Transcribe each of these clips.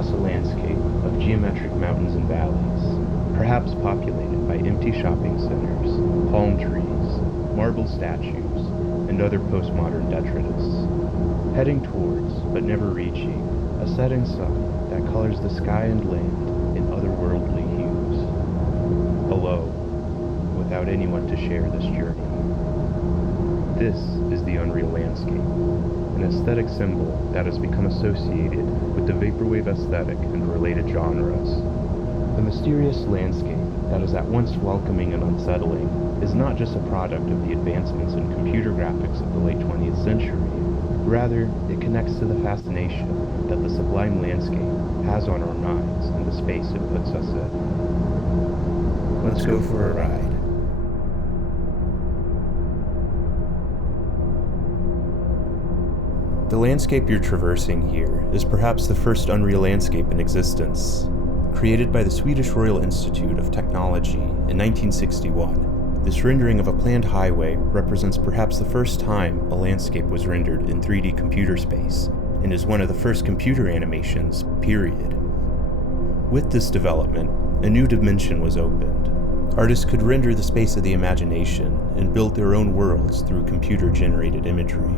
across a landscape of geometric mountains and valleys, perhaps populated by empty shopping centers, palm trees, marble statues, and other postmodern detritus. Heading towards, but never reaching, a setting sun that colors the sky and land in otherworldly hues. Alone, without anyone to share this journey. This is the Unreal Landscape, an aesthetic symbol that has become associated with the Vaporwave aesthetic and related genres. The mysterious landscape that is at once welcoming and unsettling is not just a product of the advancements in computer graphics of the late 20th century. Rather, it connects to the fascination that the Sublime Landscape has on our minds and the space it puts us in. Let's go for a ride. The landscape you're traversing here is perhaps the first Unreal Landscape in existence. Created by the Swedish Royal Institute of Technology in 1961, this rendering of a planned highway represents perhaps the first time a landscape was rendered in 3D computer space, and is one of the first computer animations, period. With this development, a new dimension was opened. Artists could render the space of the imagination and build their own worlds through computer-generated imagery,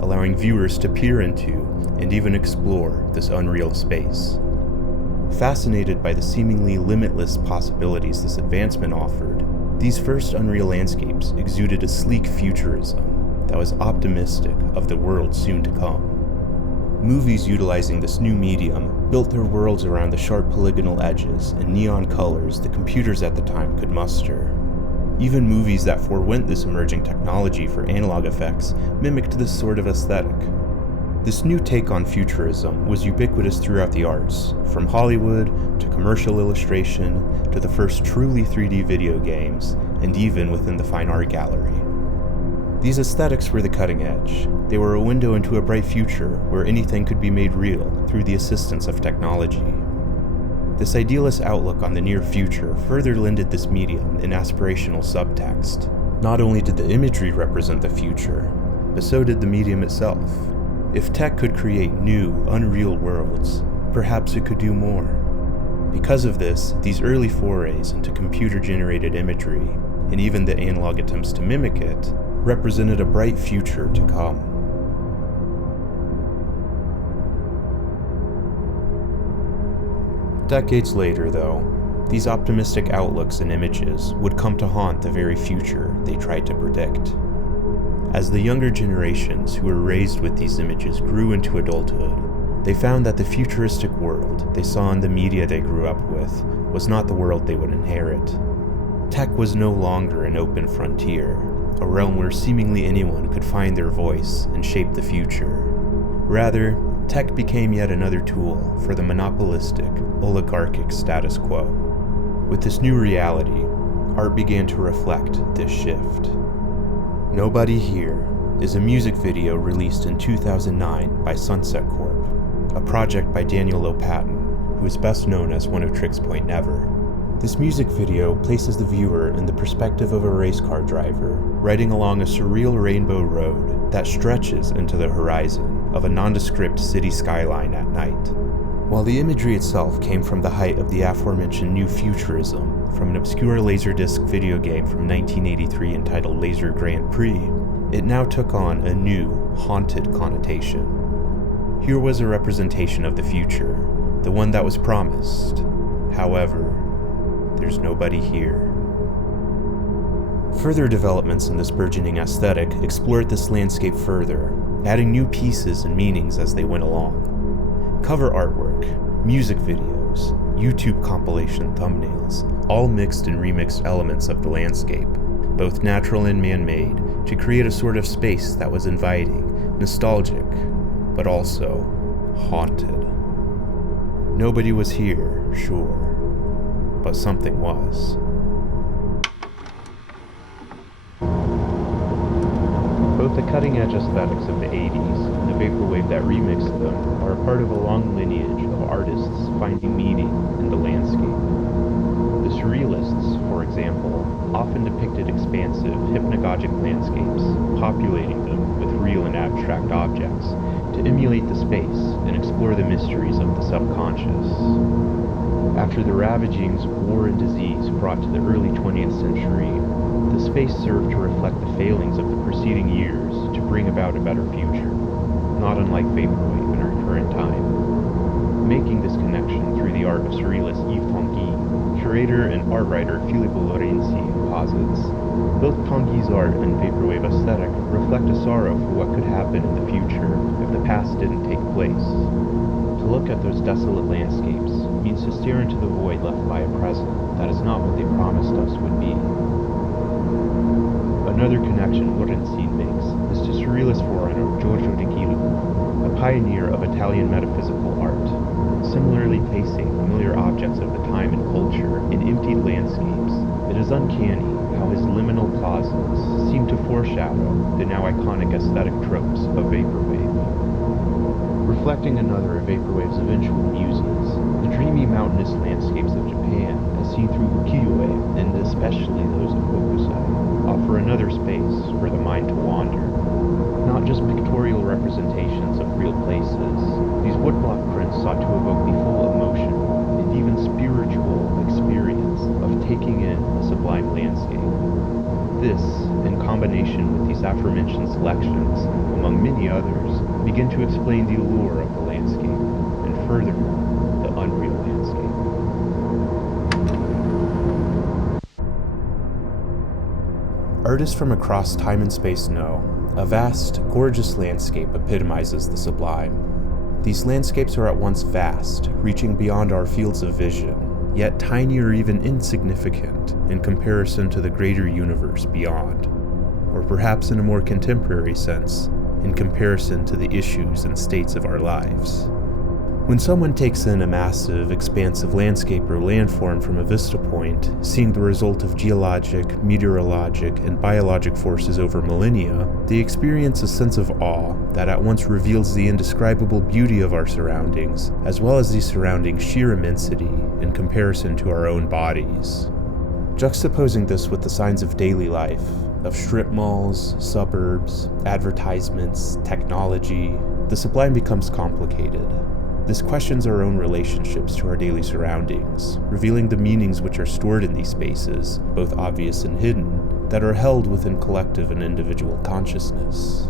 allowing viewers to peer into and even explore this unreal space. Fascinated by the seemingly limitless possibilities this advancement offered, these first Unreal Landscapes exuded a sleek futurism that was optimistic of the world soon to come. Movies utilizing this new medium built their worlds around the sharp polygonal edges and neon colors the computers at the time could muster. Even movies that forewent this emerging technology for analog effects mimicked this sort of aesthetic. This new take on futurism was ubiquitous throughout the arts, from Hollywood to commercial illustration to the first truly 3D video games, and even within the fine art gallery. These aesthetics were the cutting edge. They were a window into a bright future where anything could be made real through the assistance of technology. This idealist outlook on the near future further lended this medium an aspirational subtext. Not only did the imagery represent the future, but so did the medium itself. If tech could create new, unreal worlds, perhaps it could do more. Because of this, these early forays into computer-generated imagery, and even the analog attempts to mimic it, represented a bright future to come. Decades later, though, these optimistic outlooks and images would come to haunt the very future they tried to predict. As the younger generations who were raised with these images grew into adulthood, they found that the futuristic world they saw in the media they grew up with was not the world they would inherit. Tech was no longer an open frontier, a realm where seemingly anyone could find their voice and shape the future. Rather, tech became yet another tool for the monopolistic, oligarchic status quo. With this new reality, art began to reflect this shift. Nobody Here is a music video released in 2009 by Sunset Corp, a project by Daniel Lopatin, who is best known as one of Tricks Point Never. This music video places the viewer in the perspective of a race car driver, riding along a surreal rainbow road that stretches into the horizon of a nondescript city skyline at night. While the imagery itself came from the height of the aforementioned New Futurism from an obscure Laserdisc video game from 1983 entitled Laser Grand Prix, it now took on a new, haunted connotation. Here was a representation of the future, the one that was promised. However, there's nobody here. Further developments in this burgeoning aesthetic explored this landscape further, adding new pieces and meanings as they went along. Cover artwork, music videos, YouTube compilation thumbnails, all mixed and remixed elements of the landscape, both natural and man-made, to create a sort of space that was inviting, nostalgic, but also haunted. Nobody was here, sure, but something was. Both the cutting-edge aesthetics of the 80s and the Vaporwave that remixed them are a part of a long lineage of artists finding meaning in the landscape. The Surrealists, for example, often depicted expansive, hypnagogic landscapes, populating them with real and abstract objects, to emulate the space and explore the mysteries of the subconscious. After the ravagings of war and disease brought to the early 20th century, the space served to reflect the failings of the preceding years to bring about a better future, not unlike Vaporwave in our current time. Making this connection through the art of surrealist Yves Tanguy, curator and art writer Filippo Lorenzi posits, both Tanguy's art and Vaporwave aesthetic reflect a sorrow for what could happen in the future if the past didn't take place. To look at those desolate landscapes means to stare into the void left by a present that is not what they promised us would be. Another connection Lorenzi makes is to surrealist forerunner Giorgio de Chirico, a pioneer of Italian metaphysical art, similarly placing familiar objects of the time and culture in emptied landscapes. It is uncanny how his liminal plazas seem to foreshadow the now iconic aesthetic tropes of Vaporwave. Reflecting another of Vaporwave's eventual muses, the dreamy mountainous landscapes of Japan, as seen through ukiyo-e, and especially those of hokusai, offer another space for the mind to wander. Not just pictorial representations of real places, these woodblock prints sought to evoke the full emotional and even spiritual experience of taking in a sublime landscape. This, in combination with these aforementioned selections, among many others, begin to explain the allure of the landscape, and furthermore, the unreal landscape. Artists from across time and space know a vast, gorgeous landscape epitomizes the sublime. These landscapes are at once vast, reaching beyond our fields of vision, yet tiny or even insignificant in comparison to the greater universe beyond, or perhaps in a more contemporary sense, in comparison to the issues and states of our lives. When someone takes in a massive, expansive landscape or landform from a vista point, seeing the result of geologic, meteorologic, and biologic forces over millennia, they experience a sense of awe that at once reveals the indescribable beauty of our surroundings, as well as the surrounding sheer immensity in comparison to our own bodies. Juxtaposing this with the signs of daily life, of strip malls, suburbs, advertisements, technology, the sublime becomes complicated. This questions our own relationships to our daily surroundings, revealing the meanings which are stored in these spaces, both obvious and hidden, that are held within collective and individual consciousness.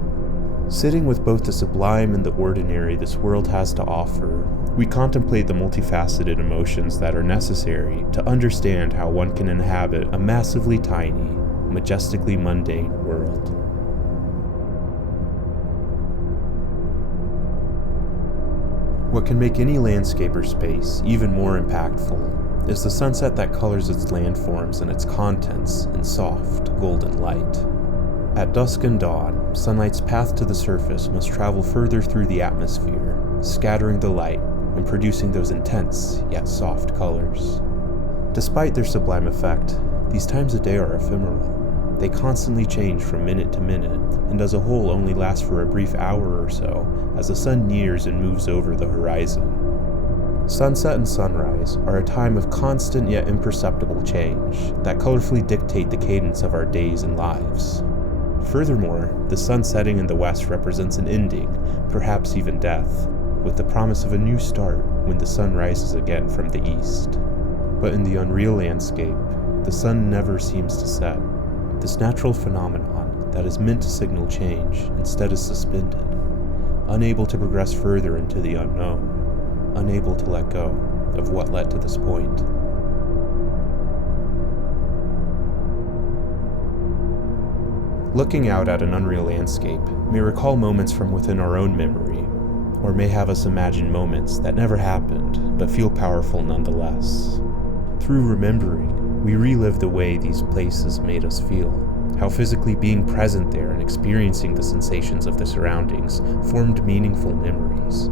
Sitting with both the sublime and the ordinary this world has to offer, we contemplate the multifaceted emotions that are necessary to understand how one can inhabit a massively tiny, majestically mundane world. What can make any landscape or space even more impactful is the sunset that colors its landforms and its contents in soft, golden light. At dusk and dawn, sunlight's path to the surface must travel further through the atmosphere, scattering the light and producing those intense yet soft colors. Despite their sublime effect, these times of day are ephemeral. They constantly change from minute to minute, and as a whole only last for a brief hour or so as the sun nears and moves over the horizon. Sunset and sunrise are a time of constant yet imperceptible change that colorfully dictate the cadence of our days and lives. Furthermore, the sun setting in the west represents an ending, perhaps even death, with the promise of a new start when the sun rises again from the east. But in the unreal landscape, the sun never seems to set. This natural phenomenon that is meant to signal change instead is suspended, unable to progress further into the unknown, unable to let go of what led to this point. Looking out at an unreal landscape may recall moments from within our own memory, or may have us imagine moments that never happened but feel powerful nonetheless. Through remembering, we relive the way these places made us feel, how physically being present there and experiencing the sensations of the surroundings formed meaningful memories.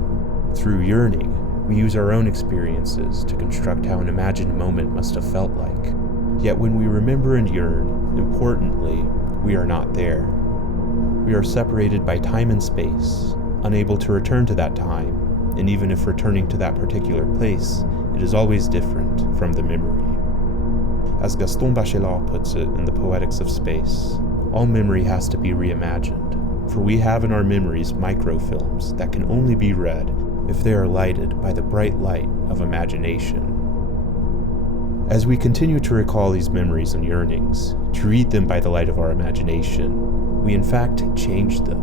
Through yearning, we use our own experiences to construct how an imagined moment must have felt like. Yet when we remember and yearn, importantly, we are not there. We are separated by time and space, unable to return to that time, and even if returning to that particular place, it is always different from the memory. As Gaston Bachelard puts it in The Poetics of Space, all memory has to be reimagined, for we have in our memories microfilms that can only be read if they are lighted by the bright light of imagination. As we continue to recall these memories and yearnings, to read them by the light of our imagination, we in fact change them,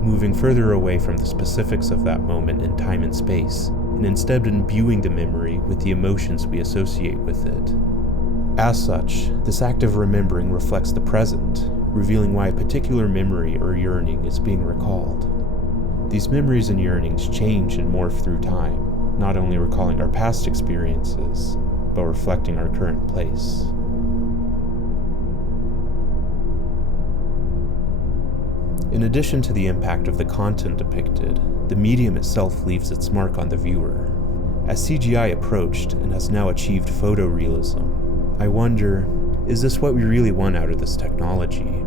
moving further away from the specifics of that moment in time and space, and instead imbuing the memory with the emotions we associate with it. As such, this act of remembering reflects the present, revealing why a particular memory or yearning is being recalled. These memories and yearnings change and morph through time, not only recalling our past experiences, but reflecting our current place. In addition to the impact of the content depicted, the medium itself leaves its mark on the viewer. As CGI approached and has now achieved photorealism, I wonder, is this what we really want out of this technology?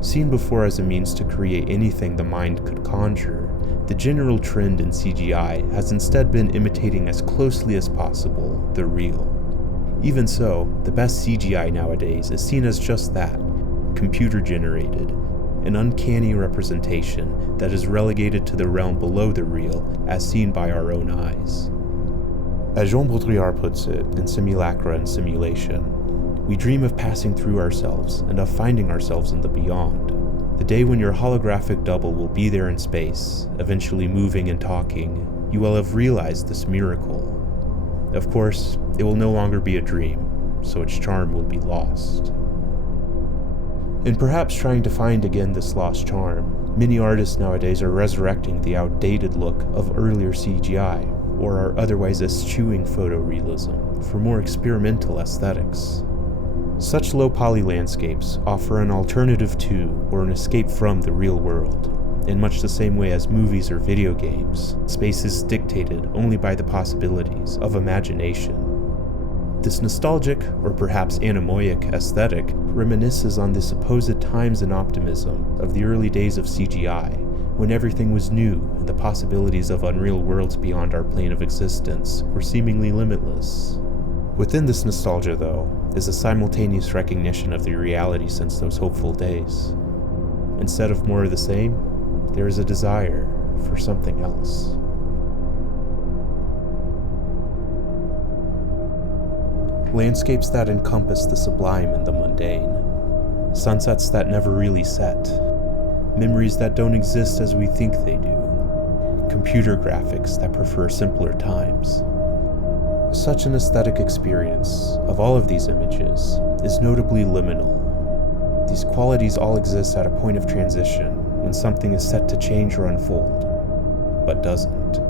Seen before as a means to create anything the mind could conjure, the general trend in CGI has instead been imitating as closely as possible the real. Even so, the best CGI nowadays is seen as just that, computer-generated, an uncanny representation that is relegated to the realm below the real as seen by our own eyes. As Jean Baudrillard puts it in Simulacra and Simulation, we dream of passing through ourselves and of finding ourselves in the beyond. The day when your holographic double will be there in space, eventually moving and talking, you will have realized this miracle. Of course, it will no longer be a dream, so its charm will be lost. In perhaps trying to find again this lost charm, many artists nowadays are resurrecting the outdated look of earlier CGI, or are otherwise eschewing photorealism for more experimental aesthetics. Such low-poly landscapes offer an alternative to or an escape from the real world. In much the same way as movies or video games, space is dictated only by the possibilities of imagination. This nostalgic, or perhaps anemoic, aesthetic reminisces on the supposed times and optimism of the early days of CGI, when everything was new and the possibilities of unreal worlds beyond our plane of existence were seemingly limitless. Within this nostalgia, though, is a simultaneous recognition of the reality since those hopeful days. Instead of more of the same, there is a desire for something else. Landscapes that encompass the sublime and the mundane. Sunsets that never really set. Memories that don't exist as we think they do. Computer graphics that prefer simpler times. Such an aesthetic experience of all of these images is notably liminal. These qualities all exist at a point of transition when something is set to change or unfold, but doesn't.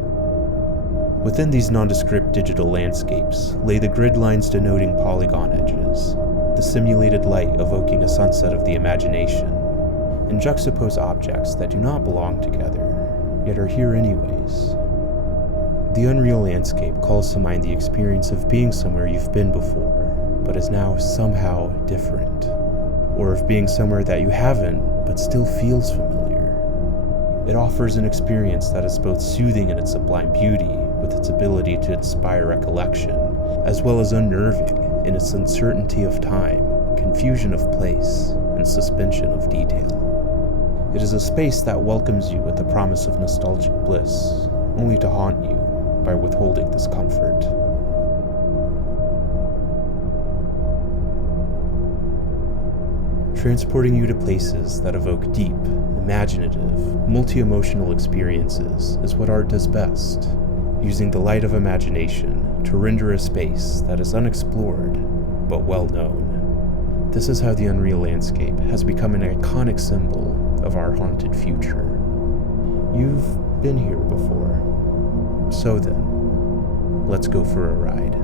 Within these nondescript digital landscapes lay the grid lines denoting polygon edges, the simulated light evoking a sunset of the imagination, and juxtapose objects that do not belong together, yet are here anyways. The unreal landscape calls to mind the experience of being somewhere you've been before, but is now somehow different, or of being somewhere that you haven't, but still feels familiar. It offers an experience that is both soothing in its sublime beauty, with its ability to inspire recollection, as well as unnerving in its uncertainty of time, confusion of place, and suspension of detail. It is a space that welcomes you with the promise of nostalgic bliss, only to haunt you by withholding this comfort. Transporting you to places that evoke deep, imaginative, multi-emotional experiences is what art does best, using the light of imagination to render a space that is unexplored, but well-known. This is how the Unreal Landscape has become an iconic symbol of our haunted future. You've been here before. So then, let's go for a ride.